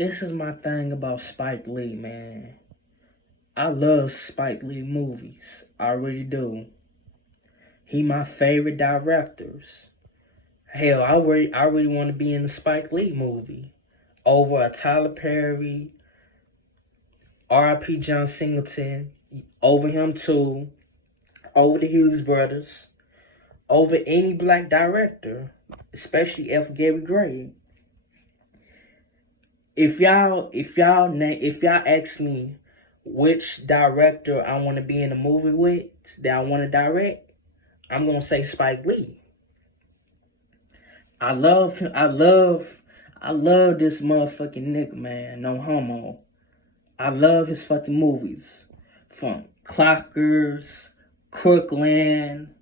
This is my thing about Spike Lee, man. I love Spike Lee movies. I really do. He my favorite directors. Hell, I really want to be in the Spike Lee movie over a Tyler Perry, R.I.P. John Singleton, over him too, over the Hughes brothers, over any black director, especially F. Gary Gray. If y'all ask me which director I want to be in a movie with that I want to direct, I'm gonna say Spike Lee. I love him. I love this motherfucking nigga, man. No homo. I love his fucking movies, from Clockers, Crooklyn,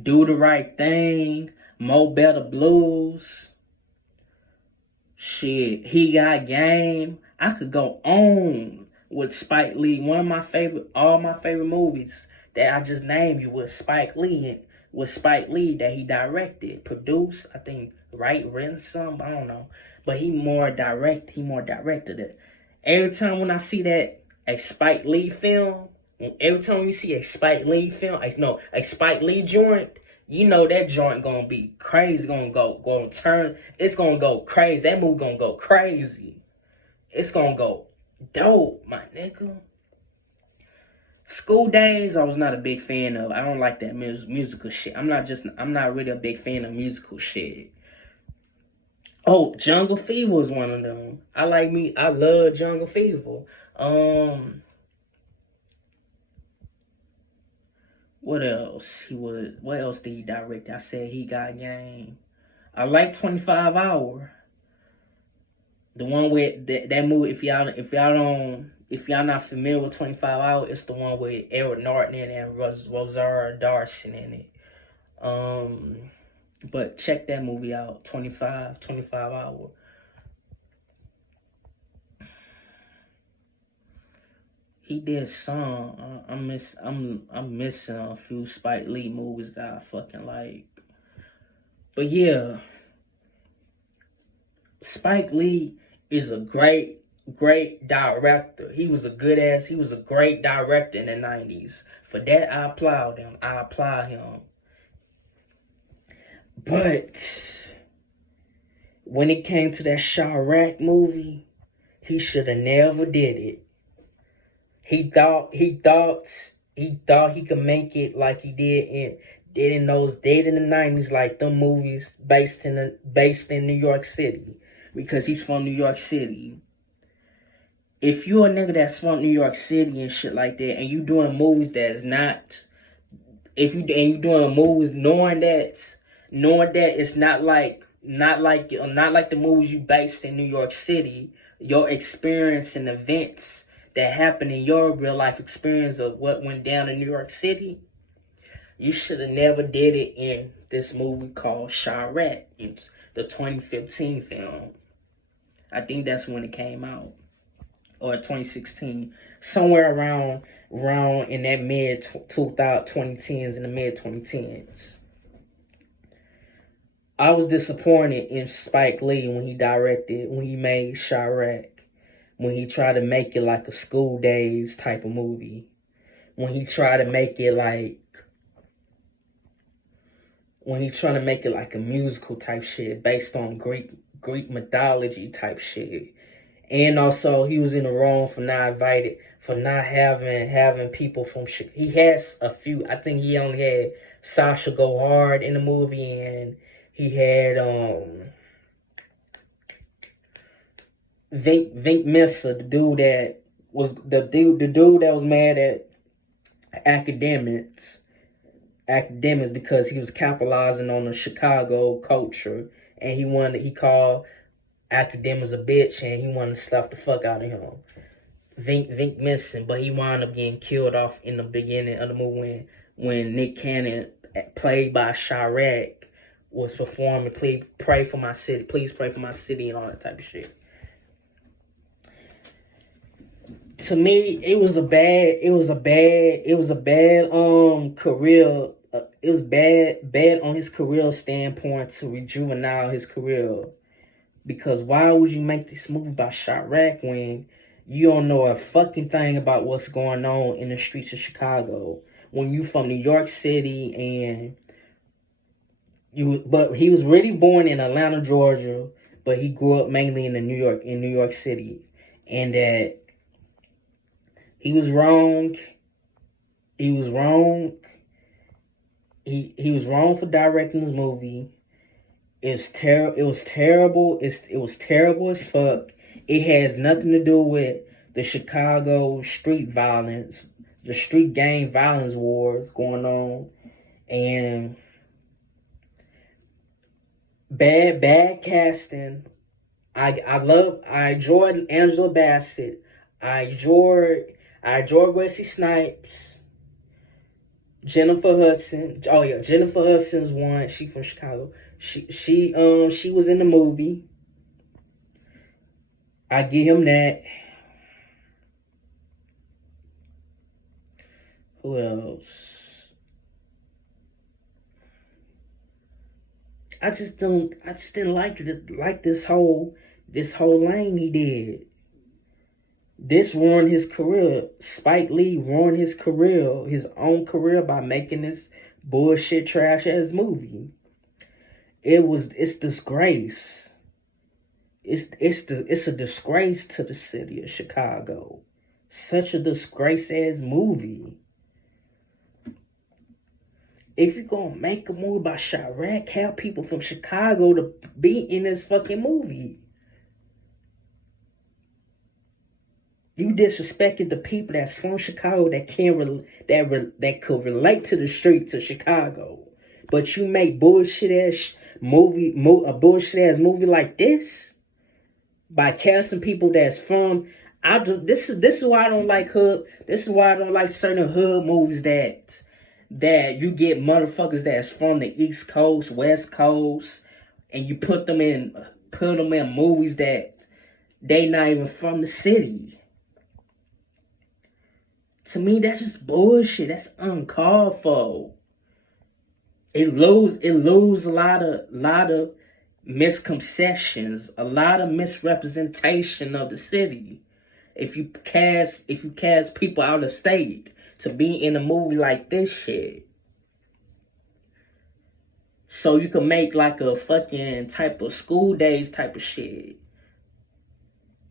Do the Right Thing, Mo Better Blues. Shit, He Got Game. I could go on with Spike Lee. All my favorite movies that I just named you with Spike Lee, that he directed, produced. I think written some. I don't know, but he more directed it. Every time when I see that a Spike Lee film, every time you see a Spike Lee film, a Spike Lee joint, you know that joint gonna be crazy. Gonna turn. It's gonna go crazy. That movie gonna go crazy. It's gonna go dope, my nigga. School Days, I was not a big fan of. I don't like that musical shit. I'm not really a big fan of musical shit. Oh, Jungle Fever is one of them. I love Jungle Fever. What else? What else did he direct? I said He Got Game. I like 25 Hour. The one with that movie. If y'all not familiar with 25 Hour, it's the one with Edward Norton and Rosario Dawson in it. But check that movie out. 25 Hour. He did some. I'm missing a few Spike Lee movies that I fucking like. But yeah, Spike Lee is a great director. He was a great director in the 90s. For that, I applaud him. But when it came to that Chiraq movie, he should have never did it. He thought he could make it like he did in the 90s, like them movies based in New York City, because he's from New York City. If you a nigga that's from New York City and shit like that, and you doing movies that's not, you doing movies knowing that it's not like the movies you based in New York City, your experience and events that happened in your real life experience of what went down in New York City, you should have never did it in this movie called Chiraq. It's the 2015 film. I think that's when it came out, or 2016, somewhere around in that mid 2010s, in the mid 2010s. I was disappointed in Spike Lee when he made Chiraq, when he tried to make it like a School Days type of movie, when he tried to make it like a musical type shit based on Greek mythology type shit. And also, he was in the wrong for not having people from Chicago. He has a few. I think he only had Sasha Go Hard in the movie, and he had Vink Missa, the dude that was mad at academics because he was capitalizing on the Chicago culture, and he called academics a bitch, and he wanted to slap the fuck out of him. Vink missing, but he wound up getting killed off in the beginning of the movie when Nick Cannon, played by Chiraq, was performing please pray for my city, and all that type of shit. To me, it was a bad career. It was bad on his career standpoint to rejuvenate his career. Because why would you make this movie about Chiraq when you don't know a fucking thing about what's going on in the streets of Chicago? When you from New York City and but he was really born in Atlanta, Georgia, but he grew up mainly in New York City, and that he was wrong. He was wrong. He was wrong for directing this movie. It was terrible. It was terrible as fuck. It has nothing to do with the Chicago street violence, the street gang violence wars going on, and bad casting. I enjoyed Angela Bassett. I enjoyed Wesley Snipes. Jennifer Hudson. Oh yeah, Jennifer Hudson's one. She from Chicago. She was in the movie. I give him that. Who else? I just didn't like this whole lane he did. This ruined his career. Spike Lee ruined his career, his own career, by making this bullshit trash ass movie. It's disgrace. It's a disgrace to the city of Chicago. Such a disgrace ass movie. If you're gonna make a movie about Chiraq, have people from Chicago to be in this fucking movie. You disrespected the people that's from Chicago that that could relate to the streets of Chicago, but you make bullshit ass a bullshit ass movie like this by casting people that's from. This is why I don't like hood. This is why I don't like certain hood movies that you get motherfuckers that's from the East Coast, West Coast, and you put them in movies that they not even from the city. To me, that's just bullshit. That's uncalled for. It lose a lot of misconceptions, a lot of misrepresentation of the city. If you cast people out of state to be in a movie like this shit, so you can make like a fucking type of School Days type of shit.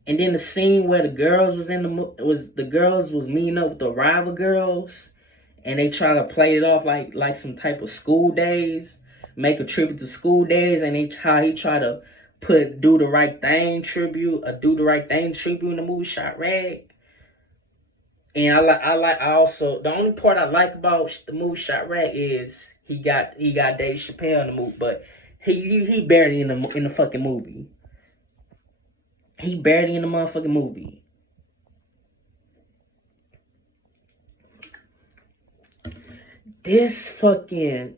And then the scene where the girls was meeting up with the rival girls, and they try to play it off like some type of School Days, make a tribute to School Days, and he try to put Do the Right Thing tribute in the movie Chiraq. And I also, the only part I like about the movie Chiraq is he got Dave Chappelle in the movie, but he barely in the fucking movie. He barely in the motherfucking movie. This fucking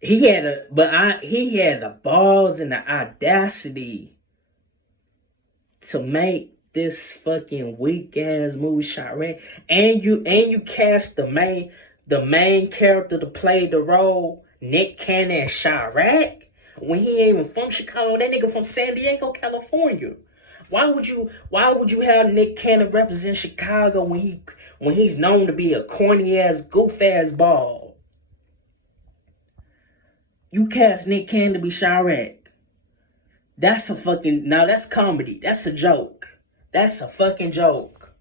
he had the balls and the audacity to make this fucking weak ass movie Chiraq, and you cast the main character to play the role, Nick Cannon, as Chiraq, when he ain't even from Chicago. That nigga from San Diego, California. Why would you have Nick Cannon represent Chicago when he's known to be a corny ass, goof ass ball? You cast Nick Cannon to be Chiraq. That's that's comedy. That's a joke. That's a fucking joke.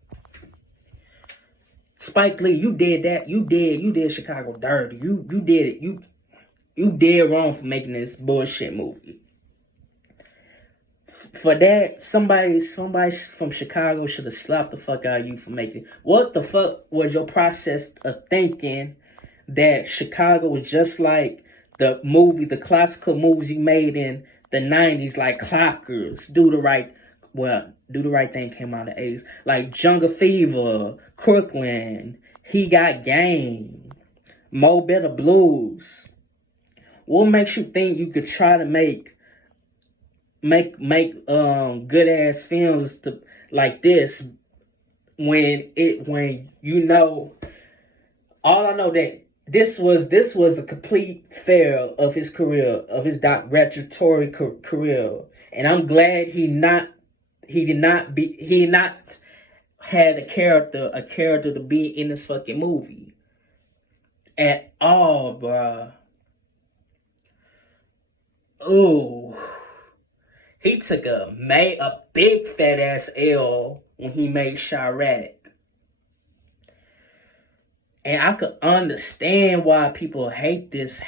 Spike Lee, you did that. You did Chicago dirty. You did it. You did wrong for making this bullshit movie. For that, somebody from Chicago should have slapped the fuck out of you for making it. What the fuck was your process of thinking that Chicago was just like the classical movies you made in the 90s, like Clockers, Do the Right Thing came out in the 80s, like Jungle Fever, Crooklyn, He Got Game, Mo Better Blues? What makes you think you could try to make good ass films like this when you know? All I know that this was a complete fail of his career, of his directorial career, And I'm glad he did not had a character to be in this fucking movie at all, bruh. Ooh, he took a big fat ass L when he made Chiraq. And I could understand why people hate this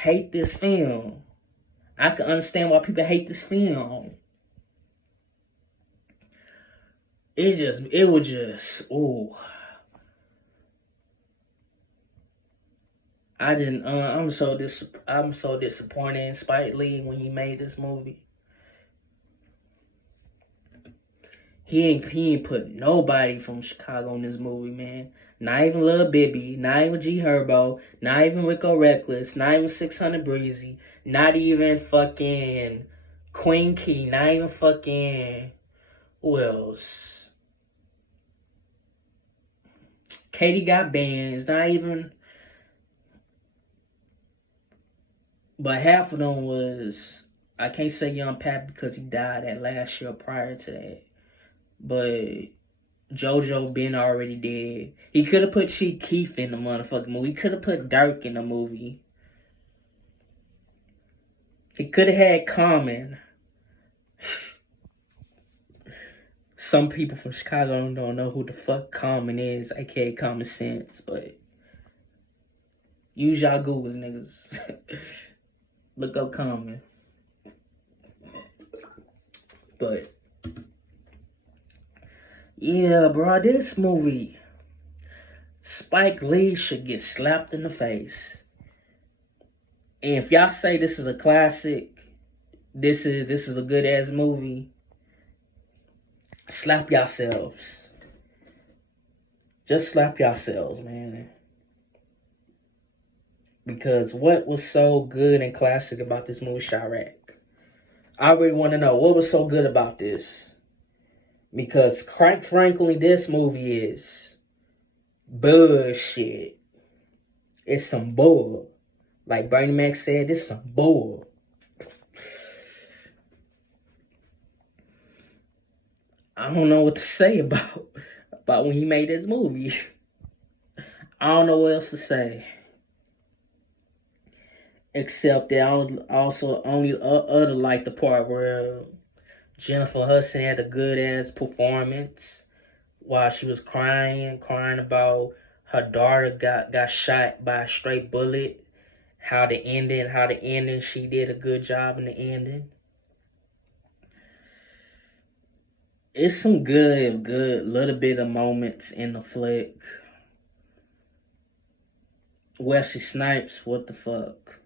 film. I could understand why people hate this film. It was just, ooh. I didn't. I'm so disappointed in Spike Lee when he made this movie. He ain't put nobody from Chicago in this movie, man. Not even Lil Bibby, not even G Herbo, not even Rico Reckless, not even 600 Breezy, not even fucking Queen Key, not even fucking, who else? Katie got bands, not even. But half of them was, I can't say Young Pat because he died that last year prior to that. But JoJo been already dead. He could have put Chief Keef in the motherfucking movie. He could have put Dirk in the movie. He could have had Common. Some people from Chicago don't know who the fuck Common is, aka Common Sense, but use y'all Googles, niggas. Look up Common. But yeah, bro, this movie, Spike Lee should get slapped in the face. And if y'all say this is a classic, this is a good ass movie, slap yourselves. Just slap yourselves, man. Because what was so good and classic about this movie, Chiraq? I really want to know what was so good about this. Because quite frankly, this movie is bullshit. It's some bull. Like Bernie Mac said, it's some bull. I don't know what to say about when he made this movie. I don't know what else to say. Except that I also only other like the part where Jennifer Hudson had a good ass performance while she was crying about her daughter got shot by a straight bullet. How the ending, she did a good job in the ending. It's some good little bit of moments in the flick. Wesley Snipes, what the fuck?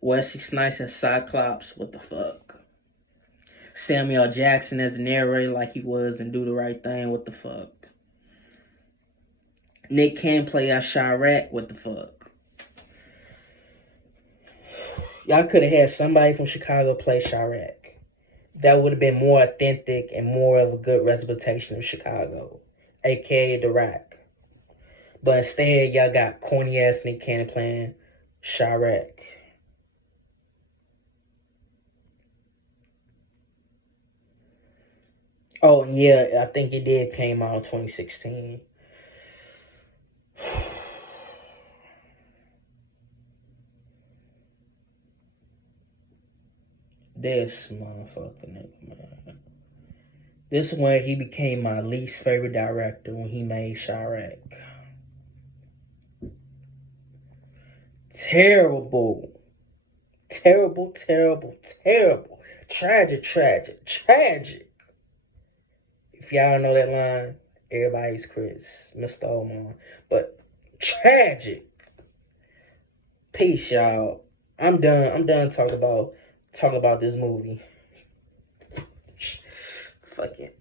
Wesley Snipes as Cyclops, what the fuck? Samuel Jackson as the narrator like he was and Do the Right Thing, what the fuck? Nick Cannon play as Chiraq, what the fuck? Y'all could have had somebody from Chicago play Chiraq. That would have been more authentic and more of a good representation of Chicago, aka The Rock. But instead, y'all got corny ass Nick Cannon playing Chiraq. Oh, yeah, I think it did came out in 2016. This motherfucker nigga, man. This is when he became my least favorite director when he made Chiraq. Terrible. Terrible, terrible, terrible. Tragic. If y'all know that line, everybody's Chris, Mr. Omar. But tragic. Peace, y'all. I'm done talking about this movie. Fuck it.